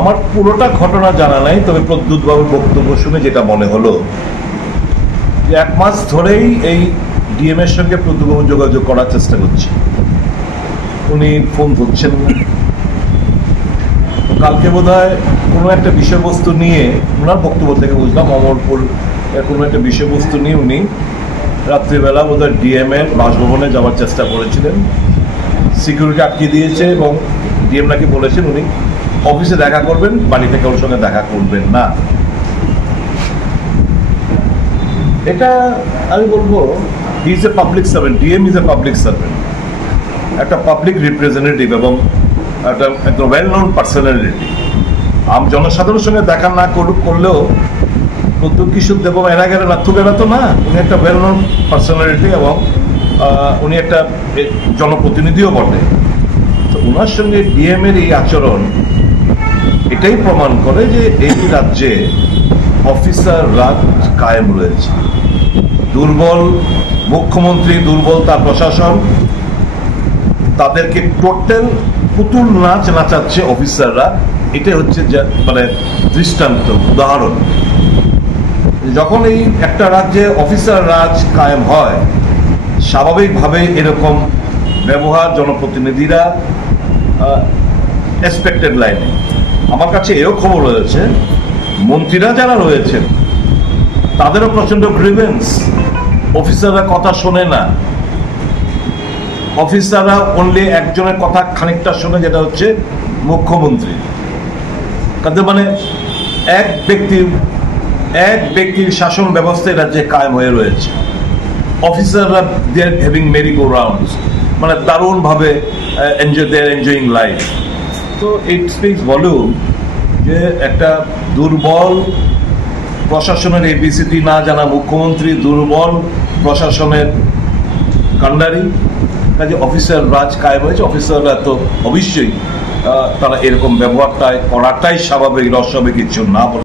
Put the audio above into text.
আমার পুরোটা ঘটনা জানা নাই, তবে প্রদ্যুৎ বাবুর বক্তব্য শুনে যেটা মনে হলো যে 1 মাস ধরেই এই ডিএম এর সঙ্গে প্রদ্যুৎ বাবু যোগাযোগ করার চেষ্টা করছে, উনি ফোন ধরছেন না। কালকে বোধহয় কোনো একটা বিষয়বস্তু নিয়ে, ওনার বক্তব্য থেকে বুঝলাম অমরপুর কোনো একটা বিষয়বস্তু নিয়ে উনি রাত্রিবেলা বোধহয় ডিএম এর বাসভবনে যাওয়ার চেষ্টা করেছিলেন, সিকিউরিটি আটকে দিয়েছে এবং ডিএম নাকি বলেছেন উনি অফিসে দেখা করবেন, বাড়িতে কারোর সঙ্গে দেখা করবেন না। এটা আমি বলবো he is a public servant, DM is a public servant, একটা পাবলিক রিপ্রেজেন্টেটিভ এবং একটা ওয়েল নোন পার্সোনালিটি। জনসাধারণের সঙ্গে দেখা না করলেও প্রদ্যুৎ কিশোর দেববর্মা এরা গেলে না তুলে তো না, উনি একটা ওয়েল নোন পার্সোনালিটি এবং উনি একটা জনপ্রতিনিধিও বটে। তো ওনার সঙ্গে ডিএম এর এই আচরণ এটাই প্রমাণ করে যে এই রাজ্যে অফিসার রাজ কায়েম রয়েছে। দুর্বল মুখ্যমন্ত্রী, দুর্বল তার প্রশাসন, তাদেরকে টোটাল পুতুল নাচ নাচাচ্ছে অফিসাররা। এটাই হচ্ছে মানে দৃষ্টান্ত, উদাহরণ। যখন এই একটা রাজ্যে অফিসার রাজ কায়েম হয়, স্বাভাবিকভাবে এরকম ব্যবহার জনপ্রতিনিধিরা এক্সপেক্টেড লাইনে। আমার কাছে এও খবর রয়েছে মন্ত্রীরা যারা রয়েছেন তাদেরও প্রচন্ড গ্রিভেন্স, অফিসাররা কথা শোনে না। অফিসাররা অনলি একজনের কথা খানিকটা শোনে, যেটা হচ্ছে মুখ্যমন্ত্রী। তাদের মানে এক ব্যক্তির শাসন ব্যবস্থায় রাজ্যে কায়েম হয়ে রয়েছে। অফিসাররা they are having merry go rounds, মানে দারুণভাবে এনজয়িং লাইফ। তো ইট স্পিক্স ভলিউম যে একটা দুর্বল প্রশাসনের এবিসিডি না জানা মুখ্যমন্ত্রী, দুর্বল প্রশাসনের কাণ্ডারি, কাজে অফিসার রাজ কায়েম হয়েছে। অফিসাররা তো অবশ্যই তারা এরকম ব্যবহারটাই করাটাই স্বাভাবিক, অস্বাভাবিক কিছু না বলে